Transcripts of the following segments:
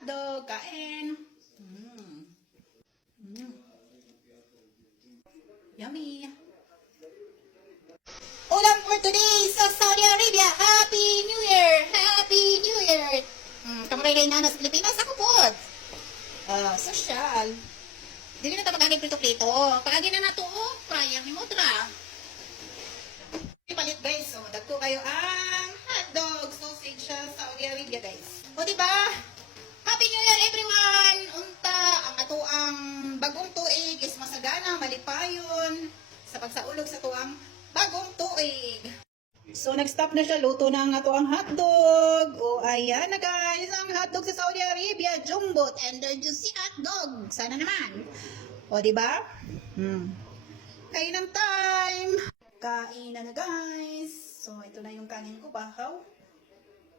Hotdog, kain. Mm. Mm. Yummy. Ulam for today sa Saudi Arabia. Happy New Year! Happy New Year! Kamuray kayo na sa Pilipinas. Ako po. Social. Dili na ito magaging prito-prito. Pagagin na ito, prayang ni Motra. Ipalit guys. So, dagko kayo ang hotdog sausage sa Saudi Arabia guys. O diba? Happy New Year everyone! Unta, ang ato ang bagong tuig is masagana, malipayon sa pagsaulog sa tuang bagong tuig. So, nag-stop na siya. Luto na ang ato ang hotdog. O, ayan na guys. Ang hotdog sa Saudi Arabia. Jumbo tender juicy hotdog. Sana naman. O, diba? Kainan time. Kainan na guys. So, ito na yung kanin ko. Bahaw.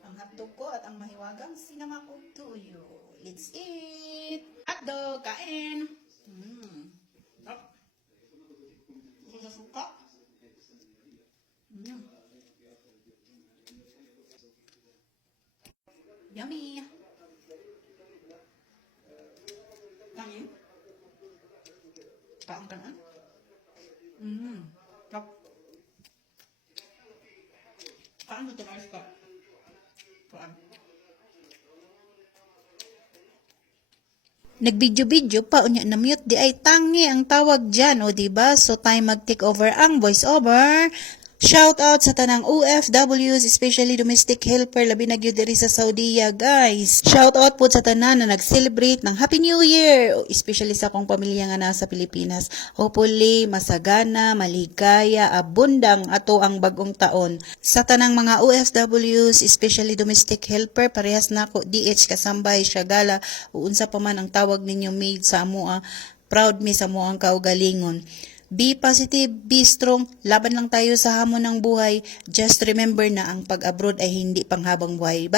Ang hotdog ko at ang mahiwagang sinama ko tuyo. Let's eat. Hotdog. Kain. Ito sa suka. Yummy! Kain? Kain ka na? Top. Kain mo tumayos ka. Kain. Nagbidyo-bidyo pa unya na mute di ay tangi ang tawag dyan, o diba? So time mag-take over ang voice over. Shout out sa tanang OFWs, especially domestic helper, labi na gyud diri sa Saudiya, guys. Shout out po sa tanan na nag-celebrate ng Happy New Year, especially sa akong pamilya nga nasa Pilipinas. Hopefully, masagana, maligaya, abundang ato ang bagong taon. Sa tanang mga OFWs, especially domestic helper, parehas na ako, DH kasambay, syagala, uunsa pa man ang tawag ninyo maid sa amoa. Proud me sa amoang kaugalingon. Be positive, be strong, laban lang tayo sa hamon ng buhay. Just remember na ang pag-abroad ay hindi panghabang buhay.